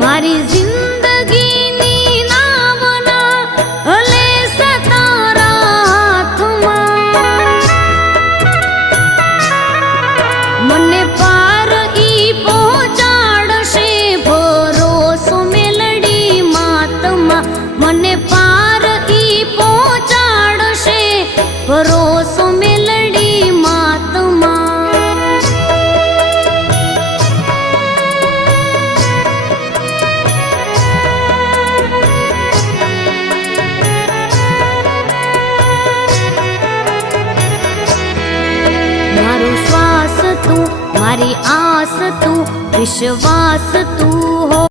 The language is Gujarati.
મારી જિંદગીની નાવના હલે સતારા હાથમાં મને પાર ઈ પહોંચાડશે ભરોસો મેલડી માતમાં મને પાર ઈ પહોંચાડશે ભરોસો મેલડી માતમાં મારો શ્વાસ તું મારી આસ તું વિશ્વાસ તું હો